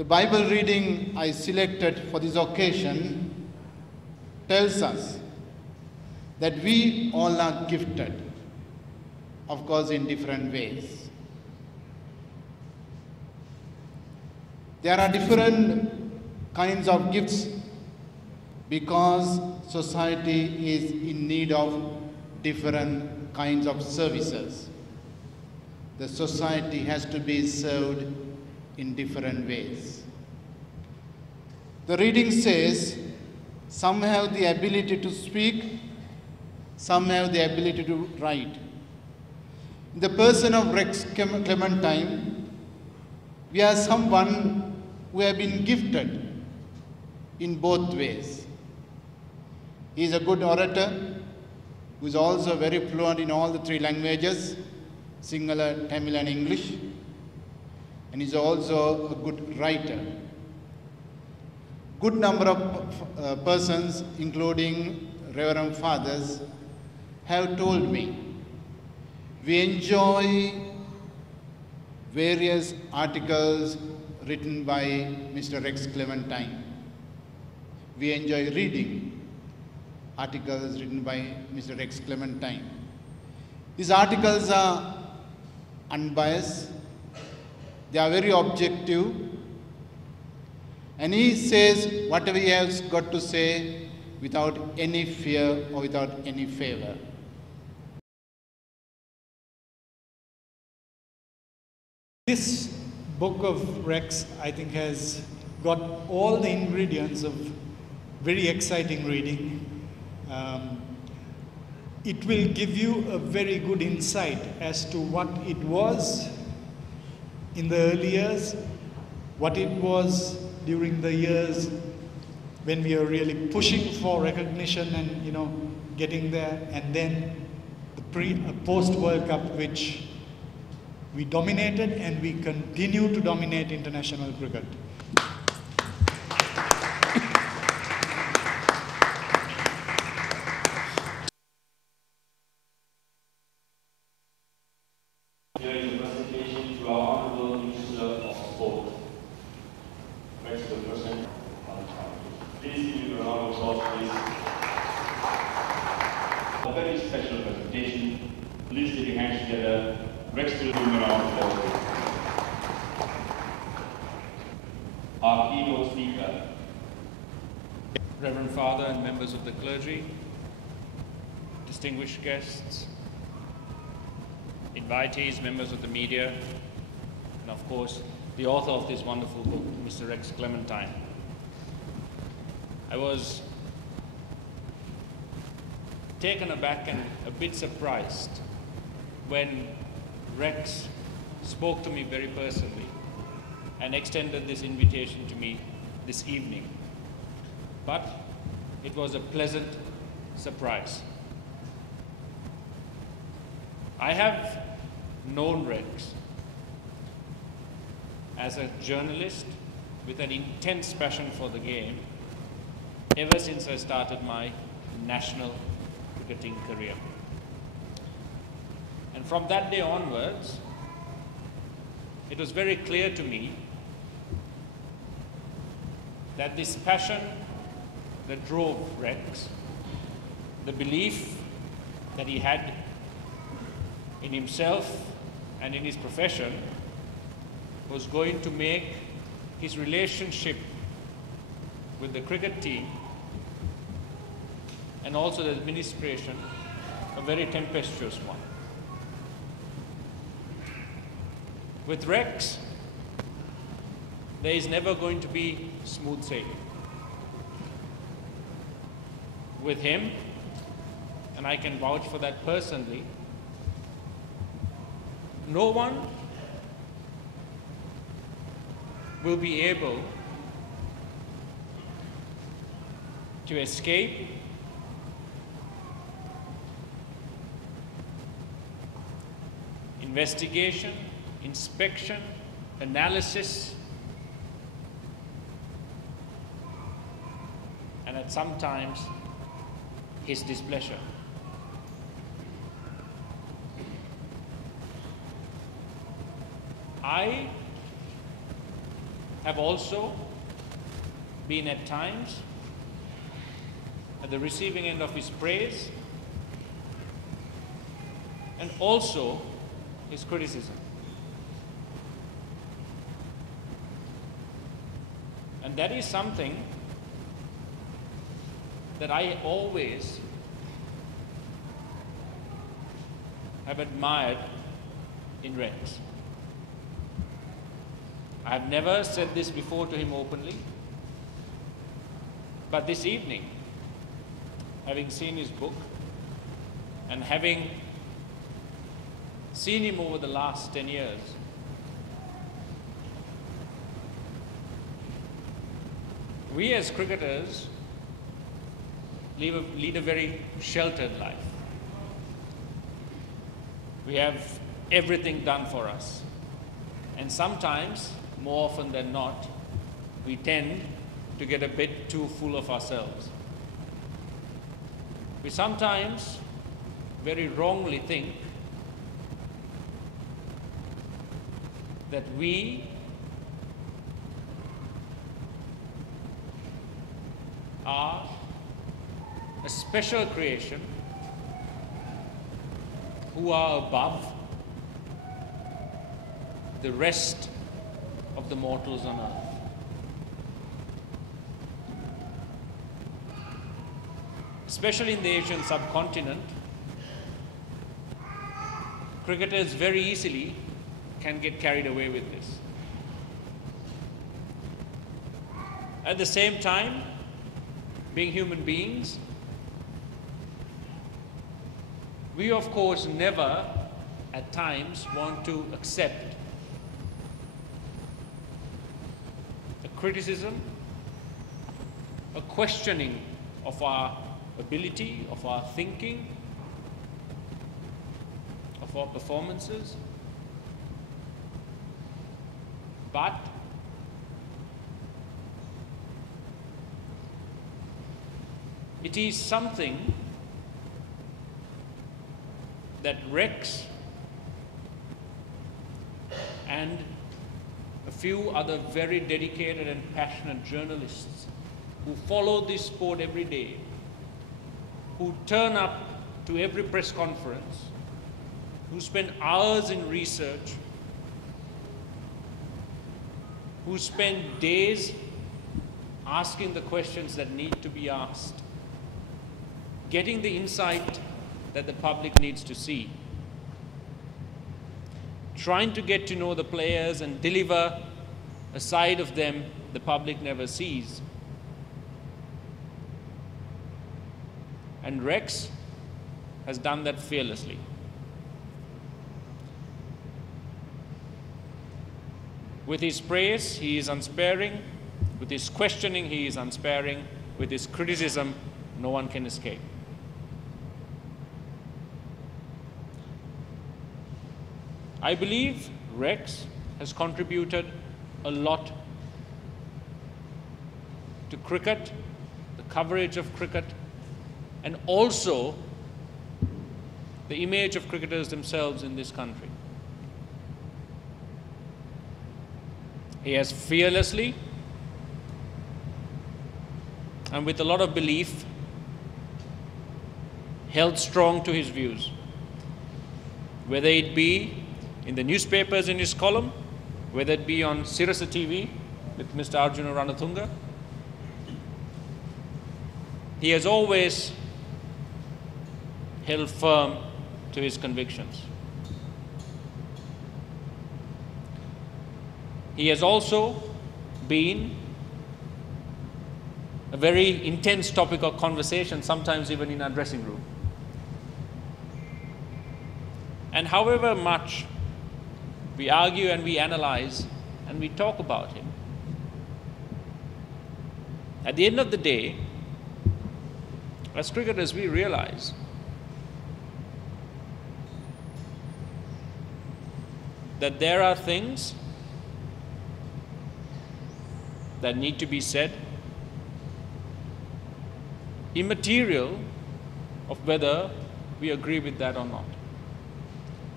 The Bible reading I selected for this occasion tells us that we all are gifted, of course in different ways. There are different kinds of gifts because society is in need of different kinds of services. The society has to be served in different ways. The reading says, some have the ability to speak, some have the ability to write. In the person of Rex Clementine, we are someone who have been gifted in both ways. He is a good orator, who is also very fluent in all the three languages, Sinhala, Tamil and English, and is also a good writer. Good number of persons, including Reverend Fathers, have told me we enjoy various articles written by Mr. Rex Clementine. We enjoy reading articles written by Mr. Rex Clementine. These articles are unbiased, they are very objective, and he says whatever he has got to say without any fear or without any favor. This book of Rex, I think, has got all the ingredients of very exciting reading. It will give you a very good insight as to what it was in the early years, what it was during the years when we were really pushing for recognition and getting there, and then the post World Cup, which we dominated and we continue to dominate international cricket. Here is a presentation to our Honorable Minister of Sport. Rex will present. Please give a round of applause, please. A very special presentation. Please get your hands together. Rex will bring around the applause. Our keynote speaker. Reverend Father and members of the clergy, distinguished guests, invitees, members of the media, and of course, the author of this wonderful book, Mr. Rex Clementine. I was taken aback and a bit surprised when Rex spoke to me very personally and extended this invitation to me this evening. But it was a pleasant surprise. I have known Rex as a journalist with an intense passion for the game ever since I started my national cricketing career. And from that day onwards, it was very clear to me that this passion that drove Rex, the belief that he had in himself and in his profession, was going to make his relationship with the cricket team and also the administration a very tempestuous one. With Rex, there is never going to be smooth sailing. With him, and I can vouch for that personally, no one will be able to escape investigation, inspection, analysis, and at some times his displeasure. I have also been at times at the receiving end of his praise and also his criticism. And that is something that I always have admired in Rex. I have never said this before to him openly, but this evening, having seen his book and having seen him over the last 10 years, we as cricketers lead a very sheltered life. We have everything done for us. And sometimes, more often than not, we tend to get a bit too full of ourselves. We sometimes very wrongly think that we are a special creation who are above the rest of the mortals on earth. Especially in the Asian subcontinent, cricketers very easily can get carried away with this. At the same time, being human beings, we of course never at times want to accept a criticism, a questioning of our ability, of our thinking, of our performances. But it is something that Rex and a few other very dedicated and passionate journalists who follow this sport every day, who turn up to every press conference, who spend hours in research, who spend days asking the questions that need to be asked, getting the insight that the public needs to see, trying to get to know the players and deliver a side of them the public never sees. And Rex has done that fearlessly. With his praise, he is unsparing. With his questioning, he is unsparing. With his criticism, no one can escape. I believe Rex has contributed a lot to cricket, the coverage of cricket, and also the image of cricketers themselves in this country. He has fearlessly and with a lot of belief held strong to his views, whether it be in the newspapers in his column, whether it be on Sirasa TV with Mr. Arjuna Ranatunga. He has always held firm to his convictions. He has also been a very intense topic of conversation, sometimes even in our dressing room. And however much we argue and we analyze and we talk about him, at the end of the day, as cricketers, we realize that there are things that need to be said, immaterial of whether we agree with that or not,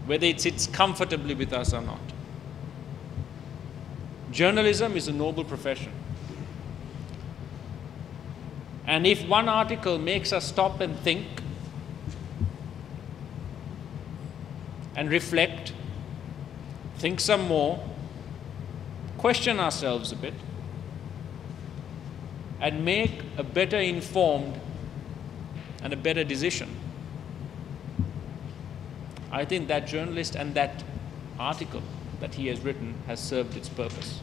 whether it sits comfortably with us or not. Journalism is a noble profession. And if one article makes us stop and think and reflect, think some more, question ourselves a bit, and make a better informed and a better decision, I think that journalist and that article that he has written has served its purpose.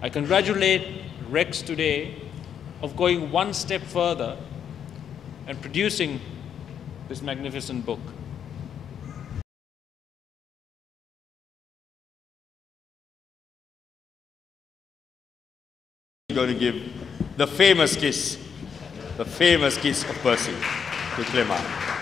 I congratulate Rex today of going one step further and producing this magnificent book. Going to give the famous kiss of Percy to Clement.